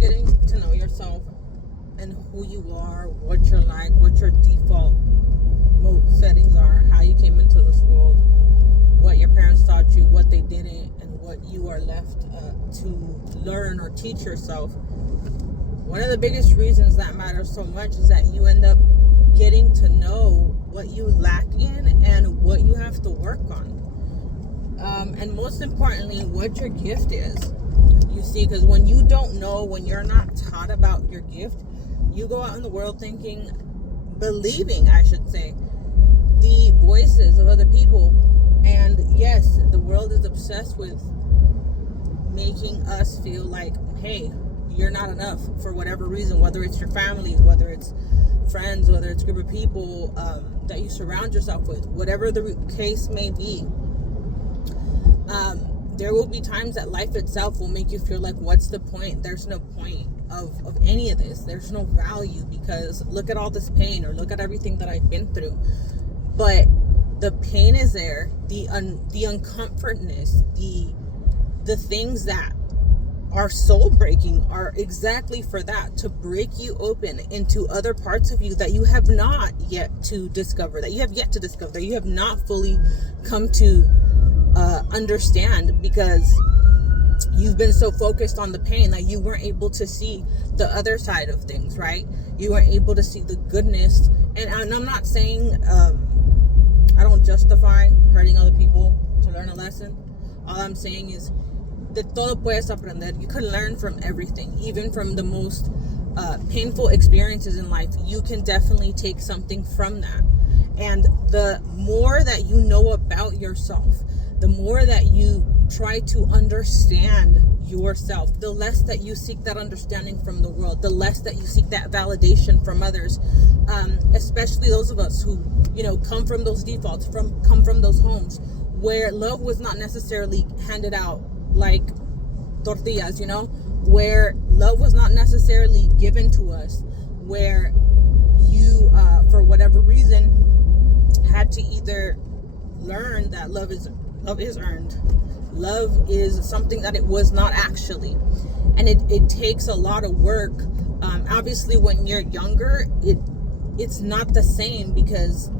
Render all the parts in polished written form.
getting to know yourself and who you are, what you're like, what your default mode settings are, how you came into this world, what your parents taught you, what they didn't, and what you are left to learn or teach yourself. One of the biggest reasons that matters so much is that you end up getting to know what you lack in and what you have to work on. And most importantly, what your gift is. You see, because when you don't know, when you're not taught about your gift, you go out in the world believing, I should say, the voices of other people. And yes, the world is obsessed with making us feel like, hey, you're not enough for whatever reason, whether it's your family, whether it's friends, whether it's a group of people that you surround yourself with, whatever the case may be. There will be times that life itself will make you feel like, what's the point? There's no point of any of this. There's no value because look at all this pain, or look at everything that I've been through. But the pain is there, the uncomfortness, the things that are soul breaking are exactly for that, to break you open into other parts of you that you have not yet to discover, that you have not fully come to understand, because you've been so focused on the pain that you weren't able to see the other side of things, right? You weren't able to see the goodness. And I'm not saying I don't justify hurting other people to learn a lesson. All I'm saying is de todo puedes aprender. You can learn from everything, even from the most painful experiences in life. You can definitely take something from that. And the more that you know about yourself, the more that you try to understand yourself, the less that you seek that understanding from the world, the less that you seek that validation from others, especially those of us who, come from those defaults, come from those homes where love was not necessarily handed out like tortillas, where love was not necessarily given to us, where you, for whatever reason, had to either learn that love is earned. Love is something that it was not actually. And it takes a lot of work. Obviously, when you're younger, it's not the same, because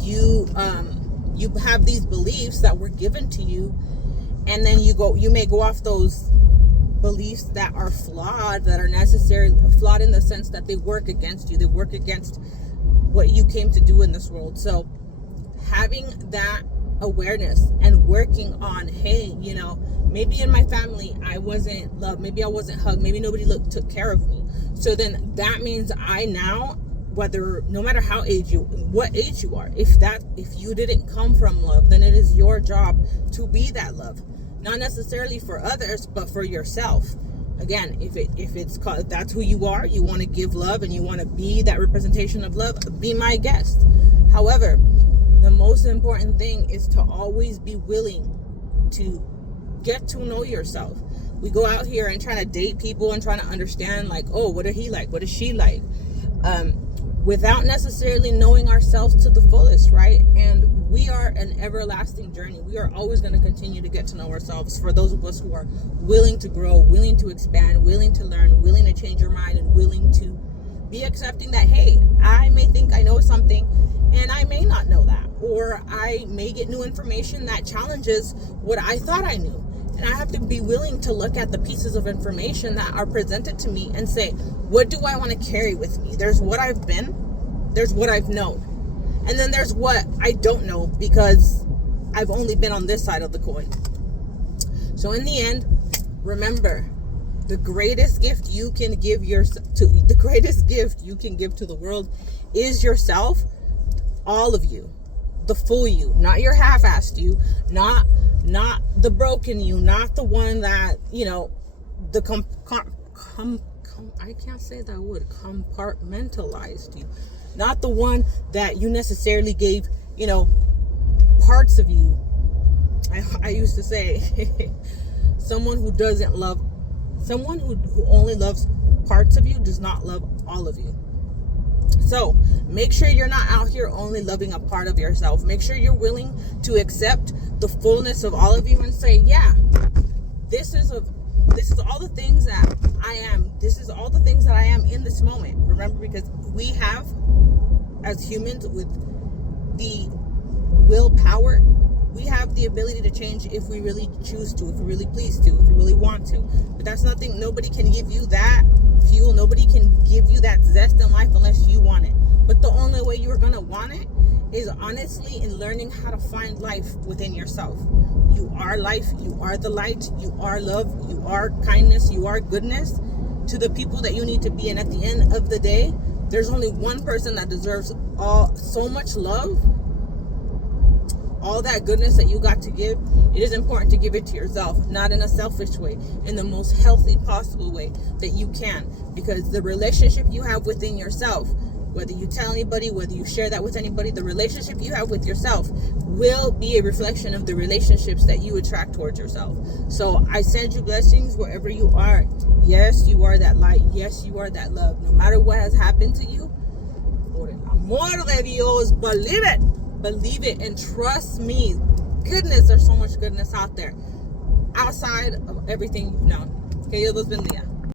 you have these beliefs that were given to you, and then you may go off those beliefs that are flawed, that are necessarily flawed in the sense that they work against you. They work against what you came to do in this world. So having that awareness and working on, hey, maybe in my family I wasn't loved, maybe I wasn't hugged, maybe nobody took care of me. So then that means I now, no matter what age you are, if you didn't come from love, then it is your job to be that love, not necessarily for others, but for yourself. Again, if that's who you are, you want to give love and you want to be that representation of love, be my guest. However, the most important thing is to always be willing to get to know yourself. We go out here and trying to date people and trying to understand, like, oh, what is he like? What is she like? Without necessarily knowing ourselves to the fullest, right? And we are an everlasting journey. We are always going to continue to get to know ourselves. For those of us who are willing to grow, willing to expand, willing to learn, willing to change your mind, and willing to be accepting that, hey, I may think I know something and I may not know that, or I may get new information that challenges what I thought I knew. And I have to be willing to look at the pieces of information that are presented to me and say, what do I want to carry with me? There's what I've been, there's what I've known, and then there's what I don't know, because I've only been on this side of the coin. So in the end, remember, the greatest gift you can give to the world is yourself. All of you, the full you, not your half-assed you, not the broken you, not the one that, the I can't say that word, compartmentalized you, not the one that you necessarily gave, parts of you. I used to say, someone who only loves parts of you does not love all of you. So make sure you're not out here only loving a part of yourself. Make sure you're willing to accept the fullness of all of you and say, yeah, this is This is all the things that I am. This is all the things that I am in this moment. Remember, because we have, as humans, with the willpower, we have the ability to change if we really choose to, if we really please to, if we really want to. But that's nothing. Nobody can give you that fuel. Nobody can give you that zest in life unless you want it. But the only way you're going to want it is honestly in learning how to find life within yourself. You are life. You are the light. You are love. You are kindness. You are goodness to the people that you need to be. And at the end of the day, there's only one person that deserves so much love, all that goodness that you got to give. It is important to give it to yourself, not in a selfish way, in the most healthy possible way that you can. Because the relationship you have within yourself, whether you tell anybody, whether you share that with anybody, the relationship you have with yourself will be a reflection of the relationships that you attract towards yourself. So I send you blessings wherever you are. Yes, you are that light. Yes, you are that love. No matter what has happened to you, por el amor de Dios, believe it. Believe it and trust me. Goodness, there's so much goodness out there outside of everything you've known. Que Dios los bendiga.